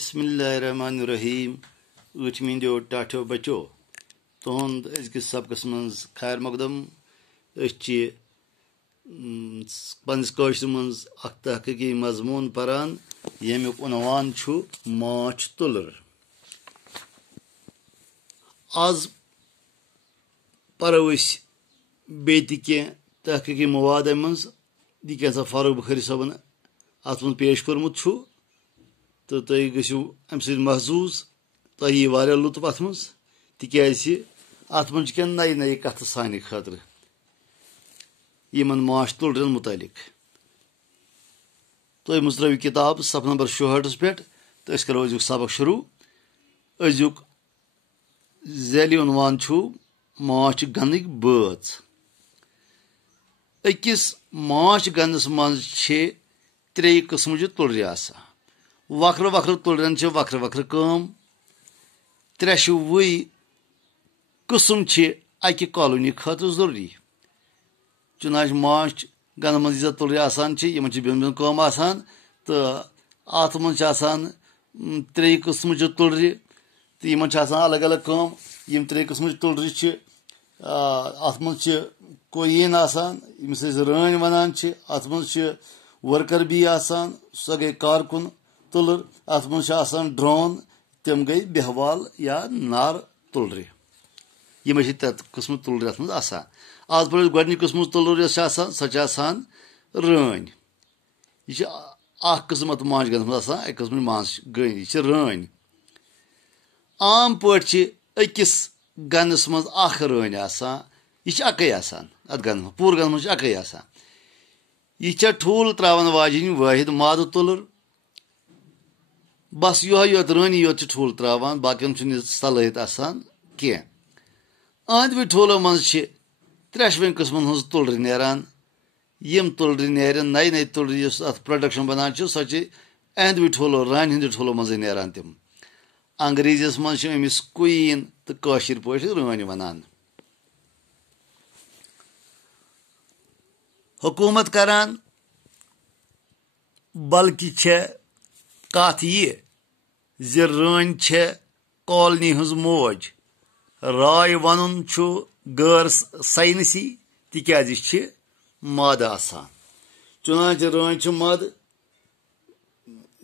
बिस्मिल्लाहिर्रहमानिर्रहीम। मीडियो टाठो बचो तुंद अजकिस सबकस मं खैर मकदम। पनस मं तहकीकी मजमून परान यमुक उनवान माच तुलर। आज परो बे तहकीकी मवाद मं यह फारूक बुखारी साहबन अत मं पेश कोर्मुत तो तुम गो अम महजूज तुम यी वारिया लुत्फ अत मं तिकाज अत मं नई नई कथ सानि खतर यमन माश तुलरन मुतालिक। तुम मुजरवी किताब सफ नंबर 66 पे तो करो अजुक सबक शुरू। अजुक झैली उनवान माछ गनक बच। अकिस माछ गनस मं 3 किस्मचि तुलर आसान। वक्र वक्र तुलरन वक्र वक्र कम। 3 वही किस्म अकि कॉलोनी खतर जरूरी। चुनाच माछ गन मं तुलर आसान बिन बिन कम आसान तो अत मं 3 किस्मचि तुलर तो यमन अलग अलग कम। यम 3 किस्मचि तुलर अत मं कोयीन आसान यमस रन वनान अत मं वर्कर बी आसान सो गई कारकुन तुलर। अत मं ड्रोन तम गई बेहवाल या नार तुलर। यम 3 किस्म तुलर अत मं आसान। आज पे गोडनिक किस्म तुलर सो रन। यह किस्म अत माछ गनस मं आसान एक किस्म माछ गन यह रन। आम पे अकिस गनस मं रन आसान यह अकै आसान अत गन पूर गन मं अकै आसान। यह ठूल त्रावन वाजिन वाहिद माद तुलर। बस योत रनी योत ठूल त्रावान बाकियन सलाहियत आसान कह। अंद वी ठूलो मं 3 किस्मन हज तुलर नेरान। यम तुलर नेर नई नई तुलर अत प्रोडक्शन बनान सो अंद वी ठूलो रान हंद ठूलो मज नेरान तम। अंग्रेजीस मं अमिस क्वीन तो काशिर पे रन वनान। हुकूमत करान बल्कि कथ यह रन कॉलोनी हज मौज। राय वन गैर साइनसी तिकाज मद आसान। चुनाच रन मद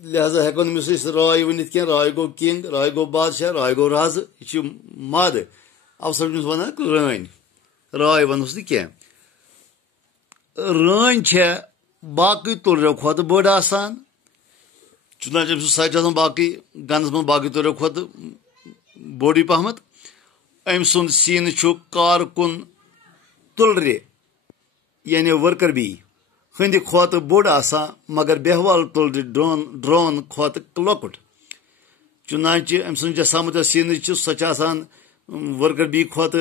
लिहाजा हेको नमिस राय वनित कह राय गो किंग राय गो बादशाह राय गो राज यह मद अवसर वन रन राय वनस कह। रन बाकी तुलर खुद बड़ आसान। चुनाच सच बाकी गनस मं बाकी तुलर खुद बोड़ी पहमत। अम सुंद सीन कारकुन तुलर यानी वर्कर बी हंद खुत बोड़ आसान मगर बेहवाल तुलर ड्रोन खुत लकुट। चुनाच अम सुंद जसामत सीन सो वर्कर बी खुत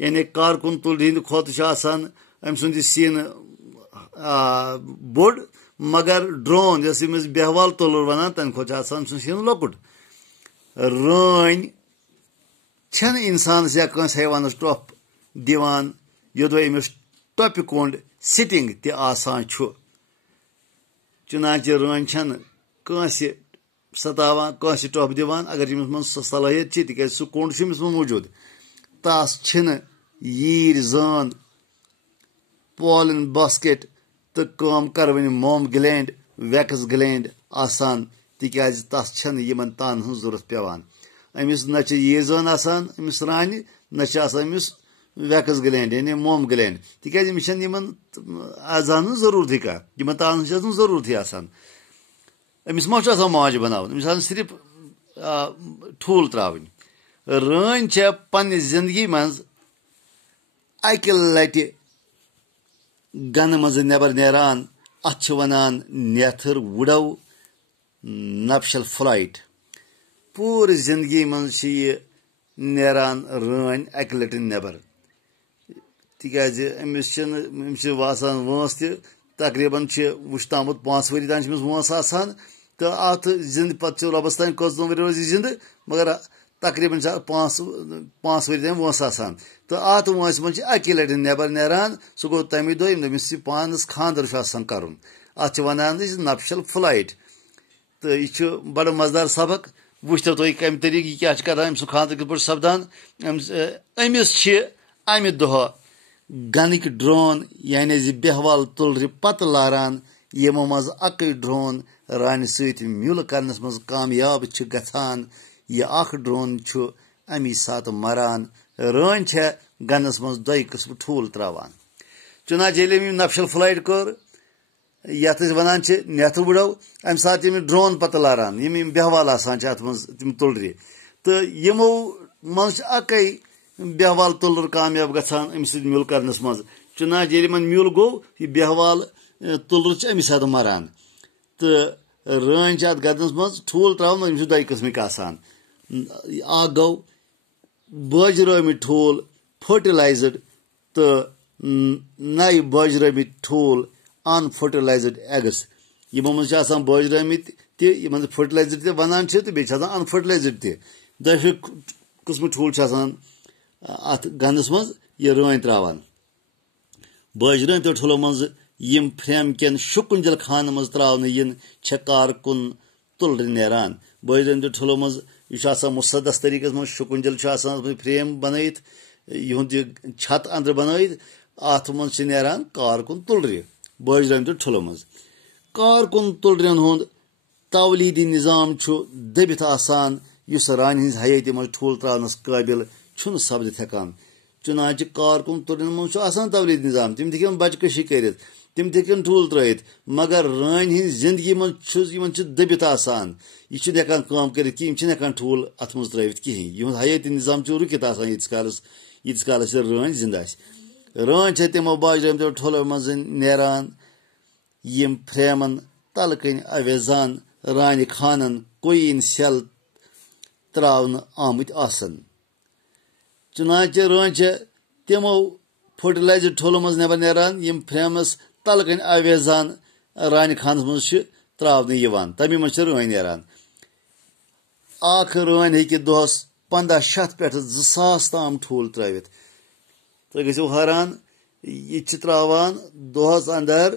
यानी कारकुन तुलर हंद खुत आसान अम सुंद सीन बोड़ मगर ड्रोन जस बेहवाल तुलर वनान तम खुद सीन लकुट। रन छन इंसान या कंस हैवानस टॉप दिवान योदो अमिस टॉप कोंड सिटिंग ते आसान चुनाच रन छन कंस सतावान कंस टॉप दिवान अगर यमिस मन सलाहियत तिकाज सह कोंड अमिस मन मौजूद तास छिन यीर जान पॉलन बास्केट तो कम करवन मोम ग्लैंड वैक्स ग्लैंड आसान तिकाज तस छन यमन तान हज जरूरत पेवान। अमिस न यीर जान आसान अमिस रानि न अमिस वैक्स ग्लैंड यानी मोम ग्लैंड तिकाज अमिस यमन अजान जरूरत कह यमन तान हज जरूरत आसान। अमिस मा माज बनावन अमिस सिर्फ ठूल त्रावन। रन पन्ने जिंदगी मं अकि लटि गन मज नबर नेरान अत वनान नेथर वुडो नपशल फ्लाइट। पूर जिंदगी मं नेरान रन अकि लट नबर तिकाज अमिस वासान वंस तकरीबन वुश्तामुत 5 वरी तान वंस आसान तो अत जिंद पे रबस तान कस वरी रोज जिंद मगर तकरीबन 5 वरी तान वंस आसान तो अत वंस मं अकि लट नबर नेरान सह गो तमे दो यमिस पानस खानदर कर अत वनान नपशल फ्लाइट। तो यह बड़ मजेदार सबक वुचतो तुम कम तरीक यह क्या कर अम खानद कित पे सपदान अमिस अमि दह गनिक ड्रोन यानी बेहवाल तुलर पत लारान यमो मज अक ड्रोन रान सत म्यूल करनस मज कामयाब गसान यह अख ड्रोन अमी सात मरान रान गनस मज दो किस्म ठूल त्रावान चुनाच ये नफशल फ्लाइट कर यथ वन नेथ बुड़ो अम सात ड्रोन पत लारान यम बेहवाल आसान अत मज तम तुलर तो यमो मज अक बेहवाल तुलर कामयाब गसान अम सत म्यूल करनस मज चुनाच ये म्यूल गो यह बेहवाल तुलर अमी सात मरान तो रान अत गदनस मज ठूल त्रावान यम दो किस्मिक आसान अ गो बजरमित ठूल फर्टिलाइजड तो नई बजरमित ठूल अनफर्टिलाइजड एग्स यमो मज बजरमित तम फर्टिलाइजड ते वन तो बे अनफर्टिलाइजड तशे किस्म ठूल अत गंदस मज यह रान त्रावान बजरमित ठूलों मज यम फ्रेम कन शुकुंजल खान मज त्रावन इन कारकुन तुलर नेरान बजरमित ठूलों मज यह मुसदस तरीके मज शुकुंजल फ्रेम बनत युद छत अंदर बनत अत मज नेरान कारकुन तुलर बजरमित ठूलों मज कारकुन तुलरन हुंद तवलीदी निज़ाम दबित आसान युस रान हिंज हयाती मज ठूल त्रावनस काबिल छुन सपदित हेकान चुनाच कारकुन तुलरन मज तवलीद निज़ाम तम हेकन बचकशी कर तम हेकन ठूल त्रत मगर रान हिंज जिंदगी मज दबित आसान यह हेकान काम कर हेकान ठूल अत मज त्रवित कहें युद हयाती निज़ाम रुकित आसान यीस कालस रान जिंदा रान तमो बजरमित ठूलों मज नेरान यम फ्रेमन तलकन अवेजान रान खानन कोइन सेल त्रावन आमुत आसन चुनाच रान तमो फर्टिलाइजड ठूलों मज नबर नेरान यम फ्रेमस तलकन अवेजान रान खानस मज त्रावन तमी मज रान नेरान अख रान हेकि दोहस 1500 पे 2000 ताम ठूल त्रवित तुम गो हैरान यह त्रावान दोहस अंदर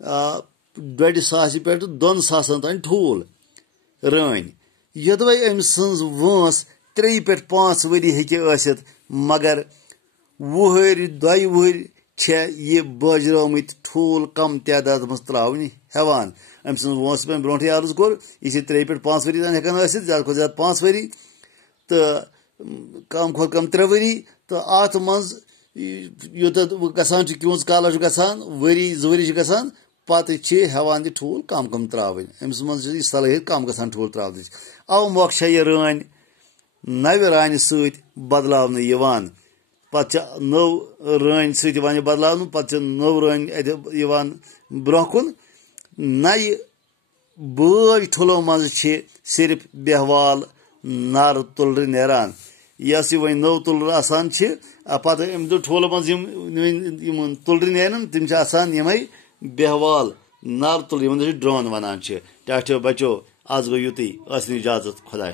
1.5 पे 2,000 तान ठूल रान यदि अम सज वंस 3 पे 5 वरी हेकि मगर वुहर 2 वुहर यह बजरमित ठूल कम तादाद मज त्रावन हेवान अम सज वंस ब्रो अर्ज कोर यह 3 पे 5 वरी तान हेकान ज्यादा खुद ज्यादा 5 वरी तो कम खुद कम 3 वरी तो अत मज यूत गसान क्यूज काल गसान वरी 2 वरी गसान पत हेवान ठूल कम कम त्रावन अम्स मज सलाहियत कम गसान ठूल त्रावन अव मौक यह रान नव रान सत बदलावन यवान पत नव रान सत बदलावन पत नव रान ब्रोह कुन नई बज ठूलों मज सिर्फ बेहवाल नार तुलर नेरान यस वो नव तुलर आसान पत अम ठूलों मज तुलर नेरन तम यमे बेहवाल नार तुलर ड्रोन वनान टाटो बचो आज गो युत इजाजत खुदा।